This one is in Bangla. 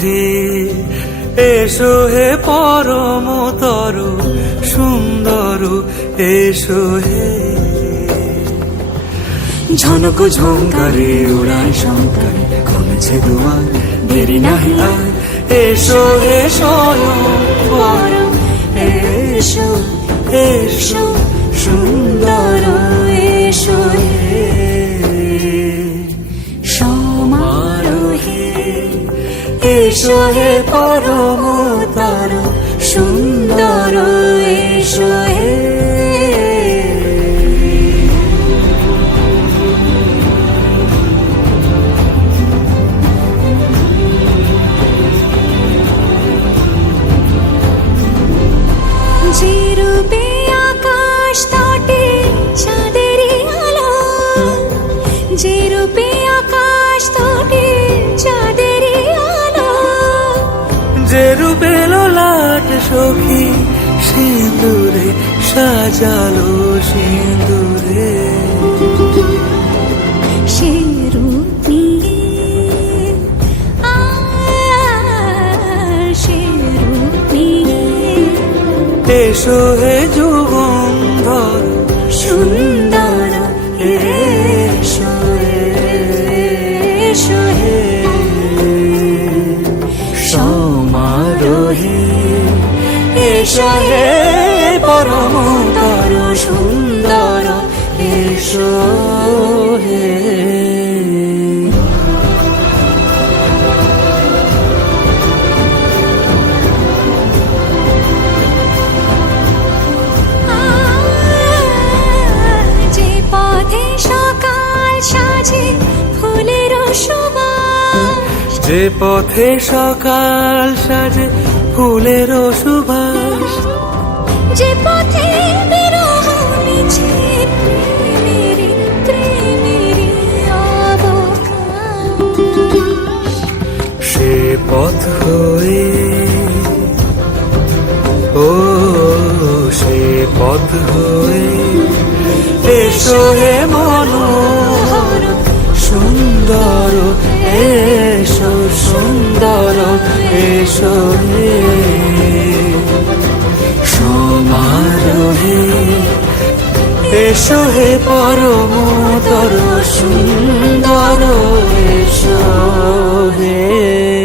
হে এসো হে পরমতর সুন্দর এসো হে। ঝনক ঝঙ্কারে উড়ায় শঙ্কারে খুলছে দুয়ার দেরি নাহি আর। এসো হে স্বয়ং পরম এসো এসো সুন্দর এসো হে সমারোহে। এসো হে পরমতর সুন্দর এসো হে। যে রূপে আকাশ তটে চাঁদেরই আলো, যে রূপে আকাশ তটে চাঁদেরই আলো, যে রূপে লোলাট সখী সিঁদুরে সাজালো সিঁদুরে। সে রূপ নিয়ে সে রূপ নিয়ে এসো হে যুগন্ধর সুন্দর এসো এসো হে সমারোহে। এসো হে পরমতর সুন্দর এসো হে। যে পথে সকাল সাজে ফুলের সুবাস, যে পথে বিরহ মিছে প্রেমের প্রেমের অবকাশ, সে পথ হয়ে ও সে পথ হয়ে এসো হে মনোহর সুন্দর এসো সুন্দর এসো হে সমারোহে। এসো হে পরমতর সুন্দর এসো হে।